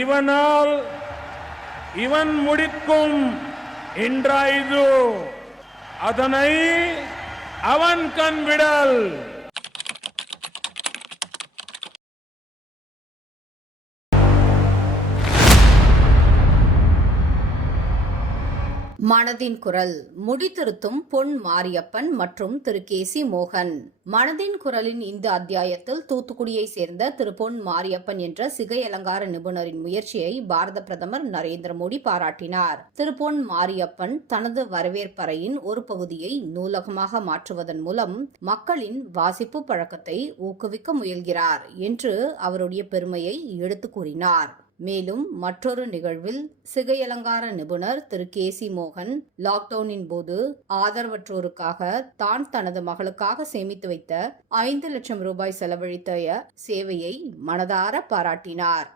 இவனால் இவன் முடிக்கும் என்றாய்து அதனை அவன் கண்விடல். மனதின் குரல் முடித்திருத்தும் பொன் மாரியப்பன் மற்றும் திரு கேசி மோகன். மனதின் குரலின் இந்த அத்தியாயத்தில் தூத்துக்குடியை சேர்ந்த திரு பொன் மாரியப்பன் என்ற சிகை அலங்கார நிபுணரின் முயற்சியை பாரத பிரதமர் நரேந்திர மோடி பாராட்டினார். திரு பொன் மாரியப்பன் தனது வரவேற்பறையின் ஒரு பகுதியை நூலகமாக மாற்றுவதன் மூலம் மக்களின் வாசிப்பு பழக்கத்தை ஊக்குவிக்க முயல்கிறார் என்று அவருடைய பெருமையை எடுத்து கூறினார். மேலும் மற்றொரு நிகழ்வில் சிகை அலங்கார நிபுணர் திரு கேசி மோகன் லாக்டவுனின் போது ஆதரவற்றோருக்காக தான் தனது மகளுக்காக சேமித்து வைத்த 5 லட்சம் ரூபாய் செலவழித்த சேவையை மனதார பாராட்டினார்.